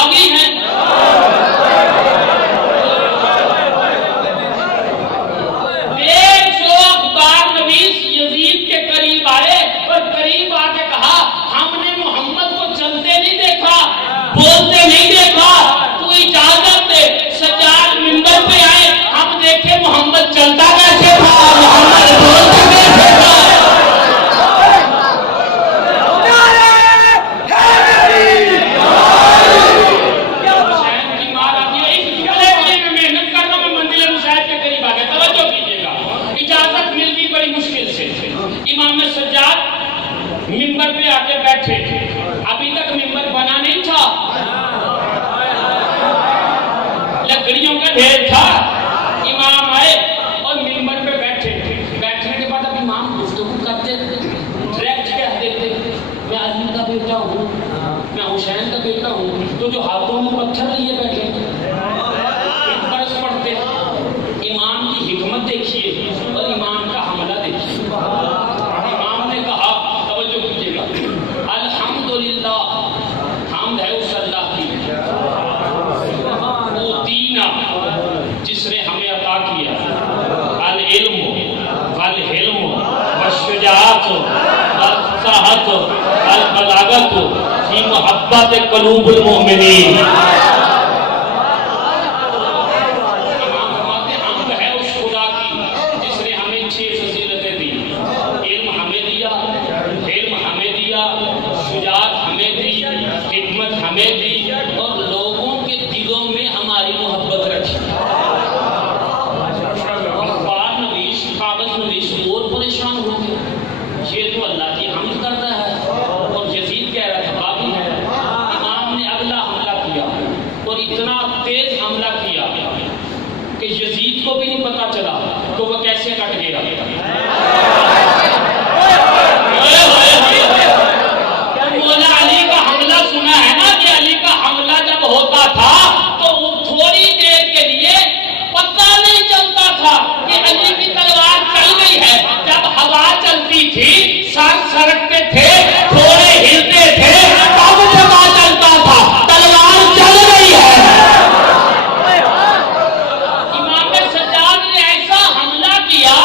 बागी हैं। यजीद के करीब आए और करीब आके कहा, हमने मोहम्मद को चलते नहीं देखा, बोलते नहीं देखा, तू इजाजत दे सज्जाद मिंबर पे आए, हम देखे मोहम्मद चलता कैसे था, मोहम्मद बोलता कैसे था। हुसैन की मार आती है, इस जुमले के लिए मैं मेहनत कर रहा हूं, मैं मंजिल मुशाहिद के करीब आ गया। तवज्जो कीजिएगा, इजाजत मिल गई बड़ी मुश्किल से। इमाम सज्जाद मिंबर पे आके बैठे, अभी तक मिंबर बना नहीं था, लकड़ियों का ढेर था। इमाम आए और मिंबर पे बैठे, बैठने के बाद अब इमाम गुफ्तगू करते, डायरेक्ट कह देते, मैं अली का बेटा हूँ, मैं हुसैन का बेटा हूँ, तो जो हाथों में पत्थर लिए बैठे एक बरस पढ़ते। इमाम की हिकमत देखिए और इमाम का हमला देखिए। इमाम ने कहा, तवज्जो कीजिएगा, अल्हम्दुलिल्लाह, हमद है उस अल्लाह की, वो दीना जिसने हमें अता किया, अल इल्म वल हिल्म वश्शुजाअत वल फसाहत वल बलागत फी मुहब्बत क़ुलूबिल मोमिनीन। हमें दी और लोगों के दिलों में हमारी मोहब्बत रखी। अखबार नवीश, कागज नवीश और परेशान हो गए, ये तो अल्लाह की हमद कर रहा है और यजीद कह रहा था बागी है। इमाम ने अगला हमला किया और इतना तेज हमला किया कि यजीद को भी नहीं पता चला तो वह कैसे कट गया। मौला अली का हमला सुना है ना, कि अली का हमला जब होता था तो थोड़ी देर के लिए पता नहीं चलता था कि अली की तलवार चल गई है। जब हवा चलती थी, सर सरकते थे, थोड़े हिलते थे, तब पता चलता था तलवार चल गई है। इमाम सज्जाद ने ऐसा हमला किया,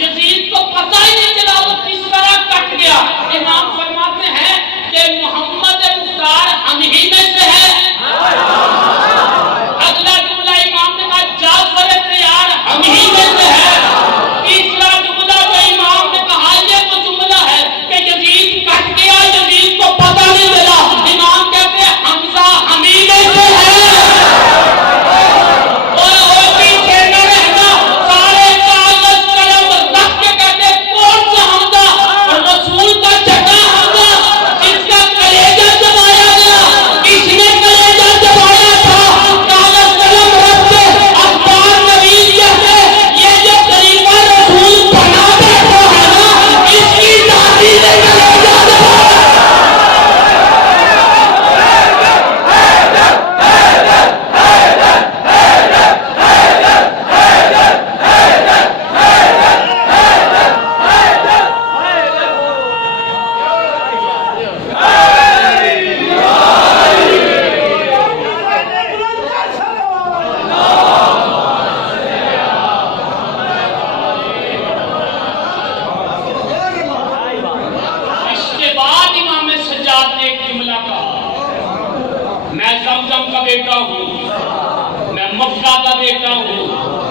यजीद को पता ही नहीं चला वो किस तरह कट गया। इमाम फरमाते हैं मोहम्मद मुख्तार हम ही में से है। अगला जुमला इमाम ने कहा, जाफर तैयार हम ही में से है। तीसरा जुमला जो इमाम ने कहा, ये वो जुमला है कि यजीद कट गया, यजीद को पता नहीं चला। इमाम कहते हैं हमजा हम ही में से है। और पीछे न रहना, सारे कागज कलम रख के कहते कौन सा हमजा, और रसूल का जगह हमजा जिसका कलेजा दबाया गया, किसने कलेजा दबाया था, कागज कलम रख के अखबार नवीस कहते, ये जो तरीका रसूल बना बैठा है ना, इसकी दादी ने कलेजा दबाया। इसके बाद इमाम सज्जाद ने एक जुमला कहा, मैं जमजम का बेटा हूँ, मैं मक्का का बेटा हूँ,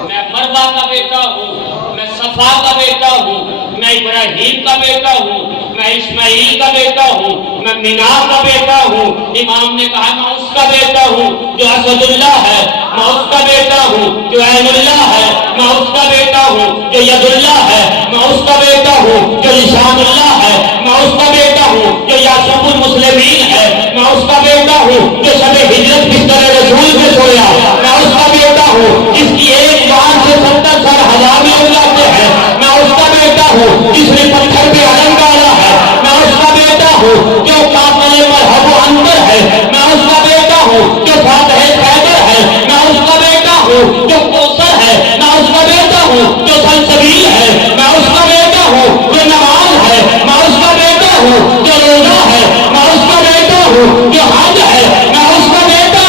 मैं मरवा का बेटा हूँ, मैं सफा का बेटा हूँ, मैं इब्राहिम का बेटा हूँ, मैं इस्माइल का बेटा हूँ, मैं मीना का बेटा हूँ। इमाम ने कहा, मैं उसका बेटा हूँ जो असदुल्लाह है, मैं उसका बेटा हूँ जो ऐनुल्लाह है, मैं उसका बेटा हूँ जो यदुल्लाह है, मैं उसका बेटा हूँ जो लिसानुल्लाह है, मैं उसका बेटा हूँ जो यासूबुल मुस्लिमीन है, मैं उसका बेटा हूँ जो शबे हिजरत बिस्तर रसूल में सोया, मैं उसका बेटा हूँ जिसकी एक बार से 70 हजार लोग जाते हैं, मैं उसका बेटा हूँ जिसने पत्थर पे अलम डाला है, मैं उसका बेटा हूँ जो कातले मरहब अंदर है, मैं उसका बेटा हूँ जो फातह खैबर है, मैं उसका बेटा हूँ जो कौसर है, मैं उसका बेटा हूँ जो सलसबील है, मैं उसका बेटा हूँ जो नमाज है, मैं उसका बेटा हूँ जो रोजा है, मैं उसका बेटा हूँ जो हज है, मैं उसका बेटा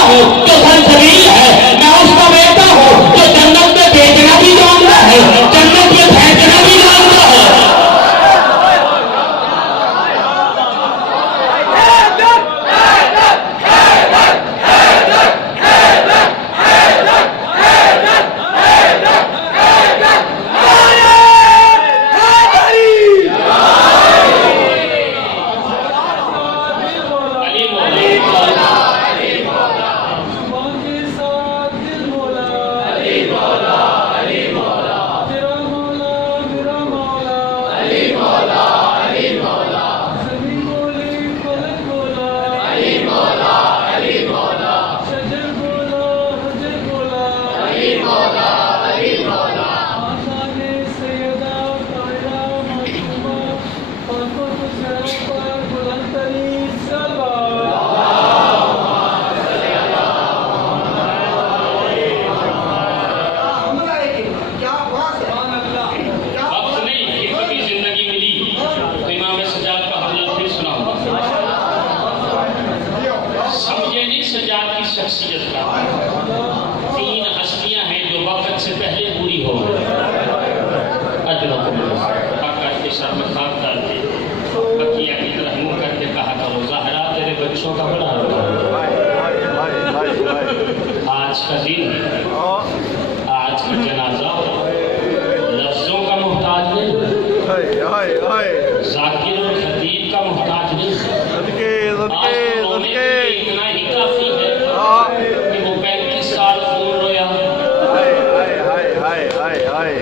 सदके सदके इतना ही काफी है हाँ कि वो 35 साल खून रोया। हाय हाय हाय हाय हाय हाय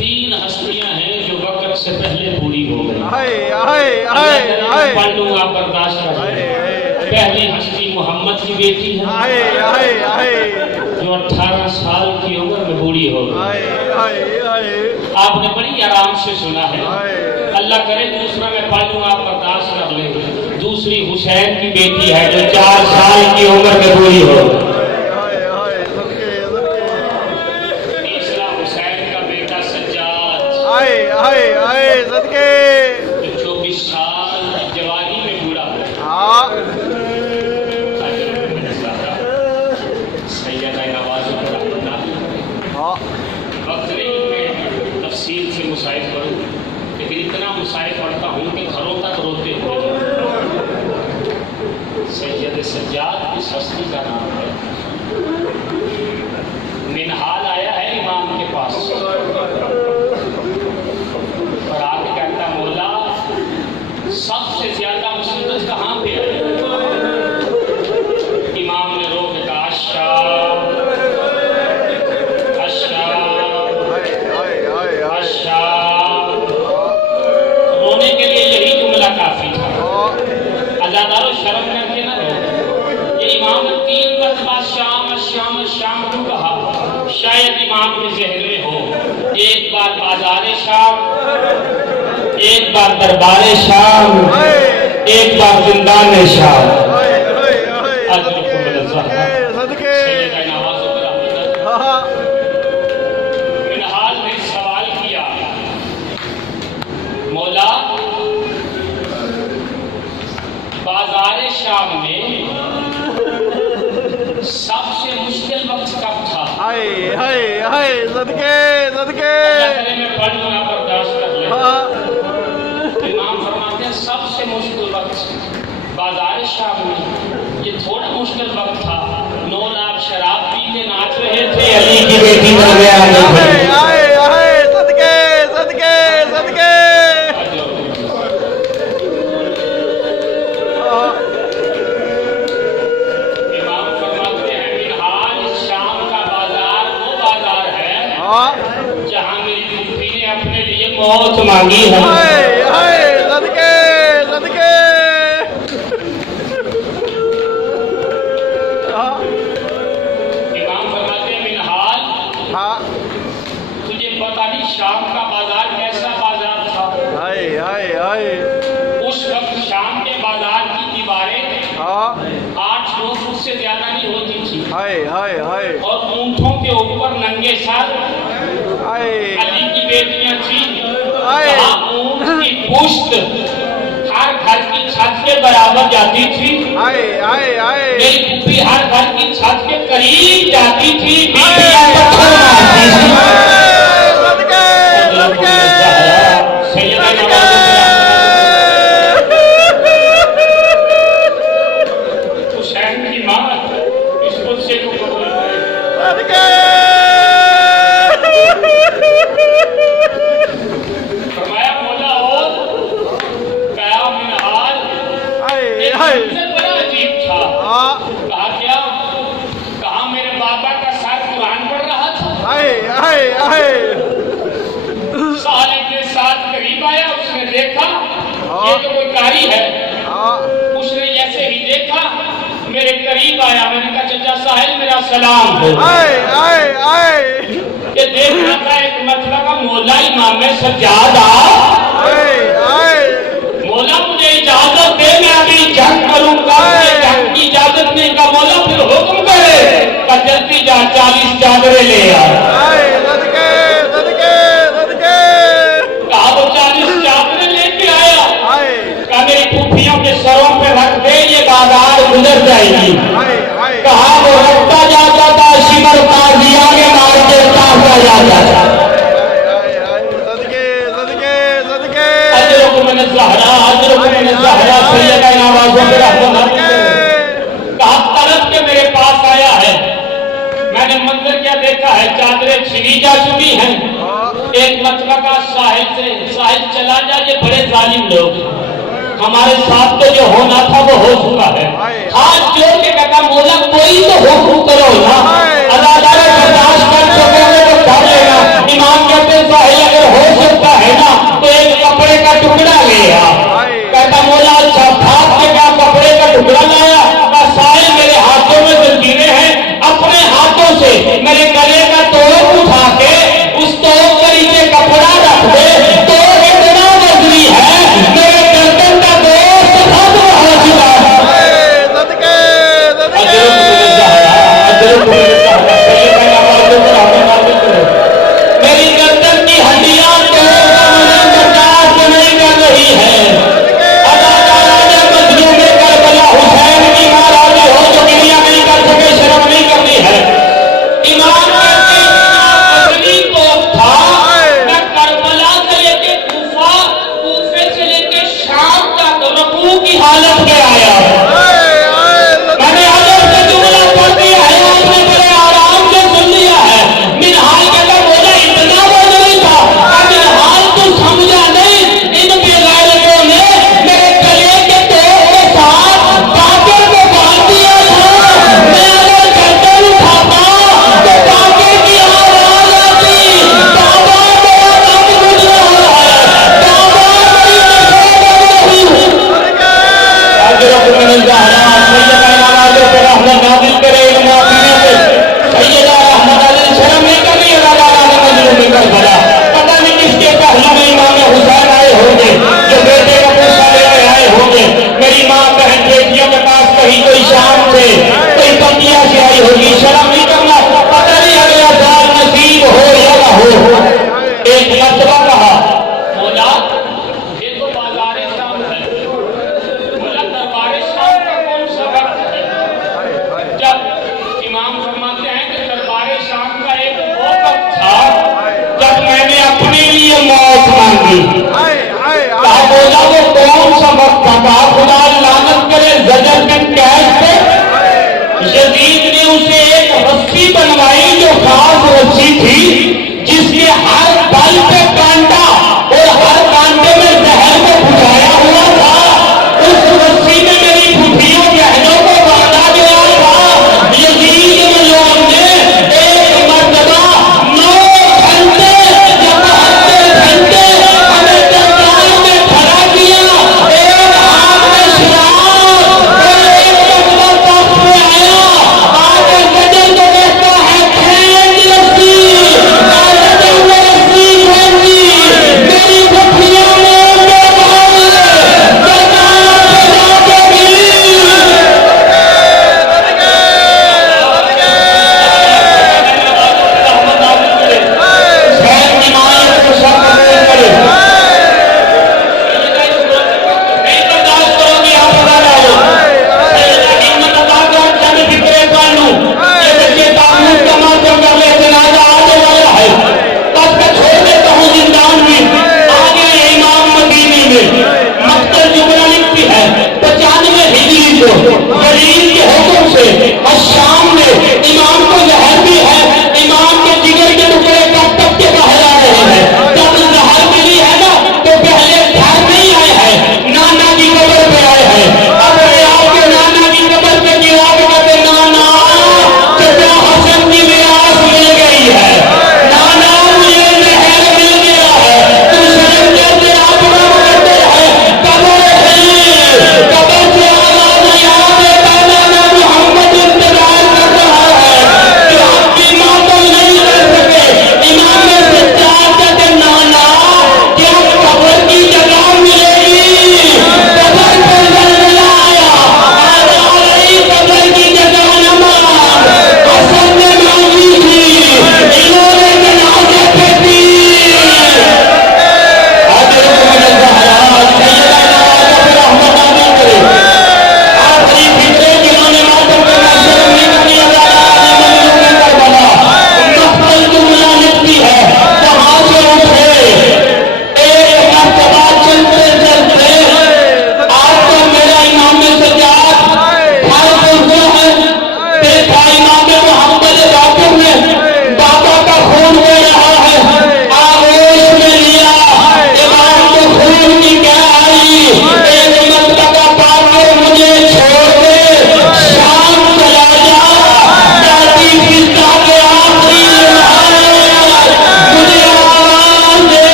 3 हस्तियां हैं जो वक्त से पहले पूरी हो गई। हाय हाय हाय हाय पढ़ लूंगा, बर्दाश्त कर। पहली हस्ती मोहम्मद की बेटी है हाय हाय हाय जो 18 साल की उम्र में बूढ़ी हो गई। हाय हाय हाय आपने बड़ी आराम से सुना है। हाय अल्लाह करे दूसरा मैं पढ़ लूंगा, आप बर्दाश्त कर ले। दूसरी हुसैन की बेटी है जो 4 साल की उम्र में बूढ़ी हो गई। हाय हाय सदके सदके तीसरा हुसैन का बेटा सज्जाद हाय हाय हाय सदके जो 24 साल की जवानी में बूढ़ा हो गया। हाँ सैयदा नवाज़ हाँ वक्त नहीं मैं तफसील से मुसाइफ करूँ, लेकिन इतना मुसाइफ पढ़ता हूँ कि घरों तक रोते हुए सैयद सज्जाद की हस्ती का नाम है। मिनहाल आया है इमाम के पास और आके कहता मौला सबसे ज्यादा मुसीबत कहाँ पे है? इमाम ने रो के कहा अश्शाम हाय हाय हाय हाय अश्शाम। रोने के लिए यही जुमला काफी था। अजादारों शर्म करके ना रो। ये इमाम ने 3 मरतबा शाम शाम शाम क्यों कहा? शायद इमाम के जहन में हो, एक बार बाजारे शाम, एक बार दरबारे शाम, एक बार जिंदान शाम। हाय हाय हाय अजरकुम ज़हरा सदके सैयदा नवाज़ हाँ मिनहाल ने सवाल किया मौला बाजारे शाम में सबसे मुश्किल वक्त कब था? हाय हाय हाय सदके सदके अल्लाह करे मैं पढ़ लूंगा, बर्दाश्त कर ले। हाँ इमाम फरमाते हैं सबसे मुश्किल वक्त बाजार शाम में ये थोड़ा मुश्किल वक्त था। 9 लाख शराब पी के नाच रहे थे, अली की बेटी दरमियान में हाय खड़ी। हाय हाय सदके सदके सदके हाँ इमाम फरमाते हैं मिनहाल शाम का बाजार वो बाजार है हाँ जहाँ मेरी फूफी ने अपने लिए मौत मांगी है। हाय हाय सदके सदके हाँ इमाम फरमाते हैं मिनहाल हाँ तुझे पता नहीं शाम का बाजार कैसा बाजार था? हाय हाय हाय उस वक्त शाम के बाजार की दीवारें हाँ 8-9 फुट से ज्यादा नहीं होती थी हाय हाय हाय और ऊंटों के ऊपर नंगे सर हाय अली की बेटियां थी। हाय जहाँ ऊंट की पुश्त हर घर की छत के बराबर जाती थी, हाय हाय हाय मेरी फूफी हर घर की छत के करीब जाती थी, हाय बीबियां पत्थर मारती थी। सदके सदके सैयदा नवाज़ हुसैन की मां इस गुस्से को कबूल करे। सदके फरमाया मौला हो कया मिनहाल हाय एक हाय मंजर बड़ा अजीब था। हाँ कहा क्या? कहा मेरे बाबा का सर कुरान पढ़ रहा था। हाय हाय हाय सालिब के साथ करीब आया, उसने देखा ये तो कोई कारी है। हाँ उसने ऐसे ही देखा मेरे करीब आया, मैंने कहा चचा साहिल मेरा सलाम हो। हाय हाय हाय ये देखना था एक मतलब का मौला इमाम सज्जाद आ हाय हाय मौला मुझे इजाजत दे, मैं अभी जंग करूंगा। जंग की इजाजत नहीं का मौला फिर हुक्म करे पर जल्दी जा 40 चादरें ले आ। हाय सदके सदके सदके कहा वो 40 चादरें लेके आया। हाय कहा मेरी फूफियों के सरों पे रख दे, ये बाजार गुजर जाएगी। हाय हाय कहा वो रखता जाता था, शिमर ताजिया में मार के काटता जाता था। हाय हाय सदके सदके सदके अजरकुम मिन ज़हरा सैयदा नवाज़ कहा तरफ के मेरे पास आया है। मैंने मंजर क्या देखा है? चादरें छिड़ी जा चुकी हैं। एक मतबा का साहिल चला जा, ये बड़े जालिम लोग हमारे साथ तो जो होना था वो हो चुका है। हाथ जोड़ के कहता मौला कोई तो हुक्म करो ना, अदादारे बर्दाश्त कर सकोगे तो कर लेना। इमाम कहते साहिल अगर हो सकता है ना तो एक कपड़े का टुकड़ा ले आ। कहता मौला अच्छा भाग के क्या कपड़े का टुकड़ा लाया? साहिल मेरे हाथों में जंजीरें हैं, अपने हाथों से मेरे गले का तोड़ उठा के उस तोड़ पर नीचे कपड़ा रख दे। तोड़ इतना वजनी है मेरे गर्दन का दोस्त खत्म हो चुका है। सदके मेरी गर्दन की हड्डियां बर्दाश्त नहीं कर रही है। मजलूम करबला हुसैन की मां राजी हो जो क्रिया नहीं कर सके, शर्म नहीं करनी है। इमाम कहते तो था मैं करबला से लेके कूफा, कूफे से लेके शाम तक रुकू की हालत में